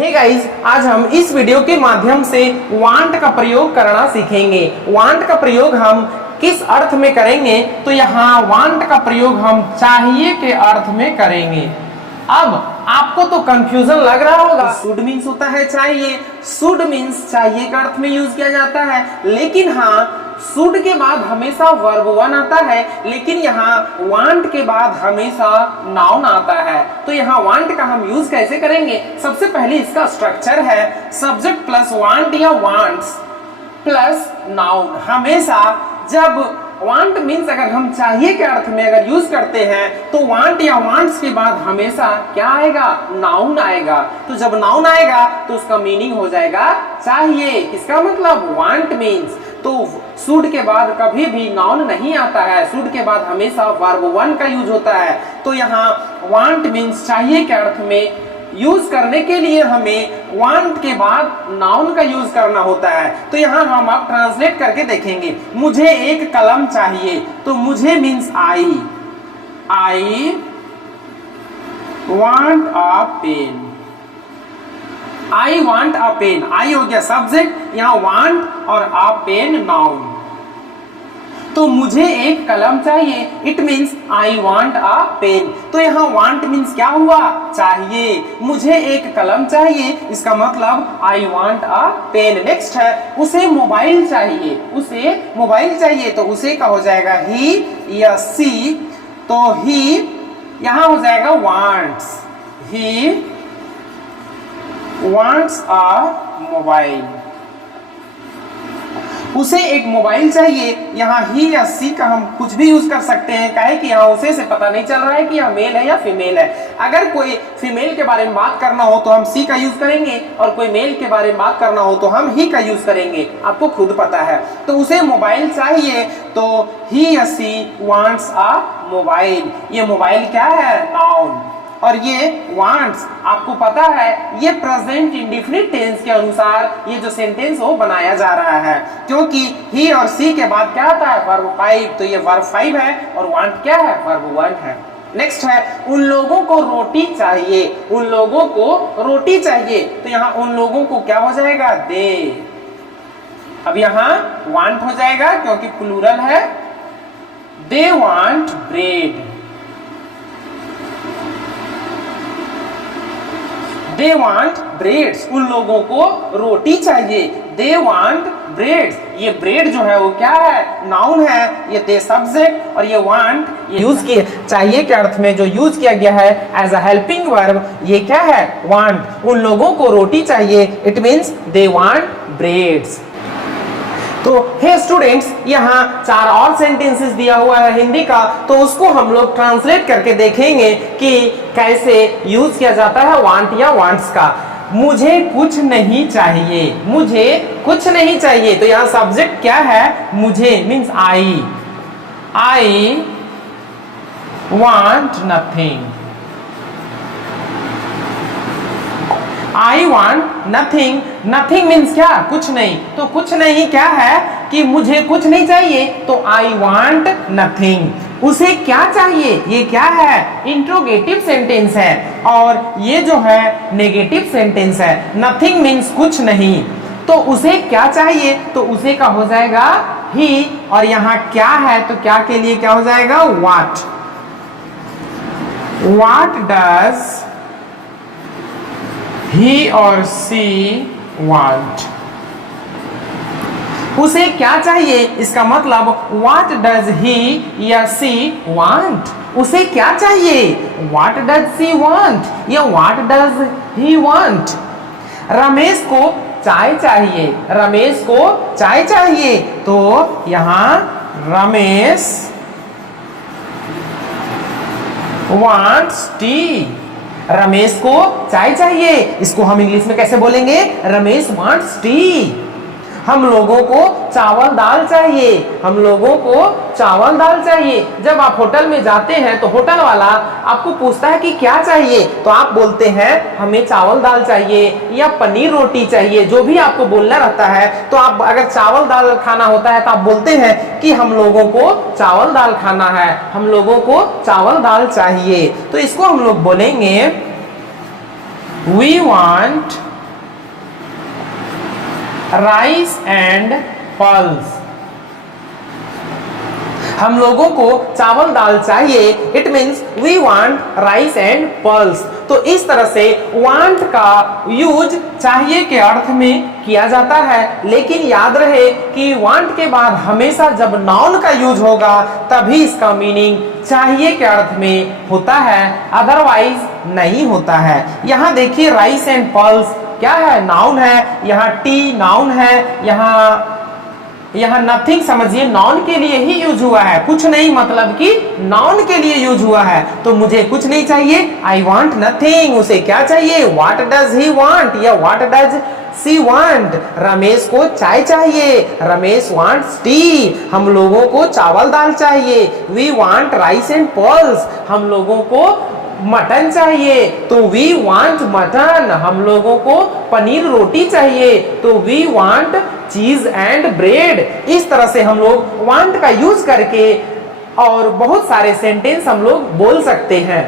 Hey guys, आज हम इस वीडियो के माध्यम से वांट का प्रयोग करना सीखेंगे। वांट का प्रयोग हम किस अर्थ में करेंगे? तो यहाँ वांट का प्रयोग हम चाहिए के अर्थ में करेंगे। अब आपको तो कंफ्यूजन लग रहा होगा, शुड मीन्स होता है चाहिए, शुड मीन्स चाहिए के अर्थ में यूज किया जाता है, लेकिन हाँ शुड के बाद हमेशा वर्ब वन आता है, लेकिन यहाँ वांट के बाद हमेशा नाउन आता है। तो यहाँ वांट का हम यूज कैसे करेंगे? सबसे पहले इसका स्ट्रक्चर है सब्जेक्ट प्लस वांट या वांट्स प्लस नाउन। हमेशा जब वांट मीन्स अगर हम चाहिए के अर्थ में अगर यूज करते हैं तो वांट या वांट्स के बाद हमेशा क्या आएगा? नाउन आएगा। तो जब नाउन आएगा तो उसका मीनिंग हो जाएगा चाहिए। इसका मतलब वांट मीन्स, तो शुड के बाद कभी भी नाउन नहीं आता है, शुड के बाद हमेशा वर्ब वन का यूज होता है। तो यहाँ वांट मीन्स चाहिए के अर्थ में यूज करने के लिए हमें वांट के बाद नाउन का यूज करना होता है। तो यहाँ हम अब ट्रांसलेट करके देखेंगे। मुझे एक कलम चाहिए, तो मुझे means I want a pen. I want a pen, I हो गया सब्जेक्ट, यहाँ वांट और अ पेन नाउन। तो मुझे एक कलम चाहिए, it means I want a pen. तो यहाँ वांट मीन्स क्या हुआ? चाहिए। मुझे एक कलम चाहिए, इसका मतलब I want a pen. Next है उसे मोबाइल चाहिए, उसे मोबाइल चाहिए, तो उसे का हो जाएगा ही या सी। तो ही यहाँ हो जाएगा wants, he wants a mobile. उसे एक मोबाइल चाहिए, यहाँ ही या सी का हम कुछ भी यूज कर सकते हैं, काहे कि यहाँ उसे से पता नहीं चल रहा है कि यह मेल है या फीमेल है। अगर कोई फीमेल के बारे में बात करना हो तो हम सी का यूज करेंगे, और कोई मेल के बारे में बात करना हो तो हम ही का यूज करेंगे, आपको खुद पता है। तो उसे मोबाइल चाहिए, तो ही या सी वांट्स अ मोबाइल। ये मोबाइल क्या है? नाउन। और ये वांट्स आपको पता है ये प्रेजेंट इंडेफिनिट टेंस के अनुसार ये जो सेंटेंस वो बनाया जा रहा है, क्योंकि ही और सी के बाद क्या आता है? वर्ब 5। तो ये वर्ब 5 है और वांट क्या है? वर्ब 1 है। नेक्स्ट है उन लोगों को रोटी चाहिए, उन लोगों को रोटी चाहिए, तो यहाँ उन लोगों को क्या हो जाएगा? दे। अब यहाँ वांट हो जाएगा क्योंकि प्लूरल है, they want bread. They want breads, उन लोगों को रोटी चाहिए, दे वांट ब्रेड्स। ये ब्रेड जो है वो क्या है? नाउन है। ये दे सब्जेक्ट और ये वांट यूज किए चाहिए के अर्थ में जो यूज किया गया है एज अ हेल्पिंग वर्ब, ये क्या है? वांट। उन लोगों को रोटी चाहिए, it means they want breads. तो हे स्टूडेंट्स, यहाँ 4 और सेंटेंसेस दिया हुआ है हिंदी का, तो उसको हम लोग ट्रांसलेट करके देखेंगे कि कैसे यूज किया जाता है वांट या वांट्स का। मुझे कुछ नहीं चाहिए, मुझे कुछ नहीं चाहिए, तो यहाँ सब्जेक्ट क्या है? मुझे means I want nothing. I want nothing, nothing means क्या? कुछ नहीं। तो कुछ नहीं क्या है? कि मुझे कुछ नहीं चाहिए, तो आई वांट नथिंग। उसे क्या चाहिए? ये क्या है? इंट्रोगेटिव सेंटेंस है, और ये जो है नेगेटिव सेंटेंस है। नथिंग मीन्स कुछ नहीं, तो उसे क्या चाहिए? तो उसे का हो जाएगा ही, और यहाँ क्या है? तो क्या के लिए क्या हो जाएगा? What. What does he or she want? उसे क्या चाहिए? इसका मतलब what does he या she want? उसे क्या चाहिए? what does she want या what does he want? Ramesh को चाय चाहिए, रमेश को चाय चाहिए, तो यहाँ रमेश wants tea। रमेश को चाय चाहिए, इसको हम इंग्लिश में कैसे बोलेंगे? Ramesh wants tea. हम लोगों को चावल दाल चाहिए, हम लोगों को चावल दाल चाहिए। जब आप होटल में जाते हैं तो होटल वाला आपको पूछता है कि क्या चाहिए, तो आप बोलते हैं हमें चावल दाल चाहिए या पनीर रोटी चाहिए, जो भी आपको बोलना रहता है। तो आप अगर चावल दाल खाना होता है तो आप बोलते हैं कि हम लोगों को चावल दाल खाना है, हम लोगों को चावल दाल चाहिए। तो इसको हम लोग बोलेंगे we want rice and pulse. हम लोगों को चावल दाल चाहिए, it means we want rice and pulse. तो इस तरह से वांट का यूज चाहिए के अर्थ में किया जाता है, लेकिन याद रहे कि वांट के बाद हमेशा जब नाउन का यूज होगा तभी इसका मीनिंग चाहिए के अर्थ में होता है, अदरवाइज नहीं होता है। यहाँ देखिए राइस एंड पल्स क्या है, नाउन है, यहाँ टी नाउन है, यहाँ नथिंग समझिए नाउन के लिए ही यूज हुआ है, कुछ नहीं, मतलब कि नाउन के लिए यूज हुआ है। तो मुझे कुछ नहीं चाहिए, आई वांट नथिंग। उसे क्या चाहिए, व्हाट डज ही वांट या what does she want. Ramesh को चाय चाहिए, रमेश वांट्स टी। हम लोगों को चावल दाल चाहिए, we want rice and pulse. हम लोगों को मटन चाहिए तो वी वांट मटन। हम लोगों को पनीर रोटी चाहिए तो वी वांट चीज एंड ब्रेड। इस तरह से हम लोग वांट का यूज करके और बहुत सारे सेंटेंस हम लोग बोल सकते हैं।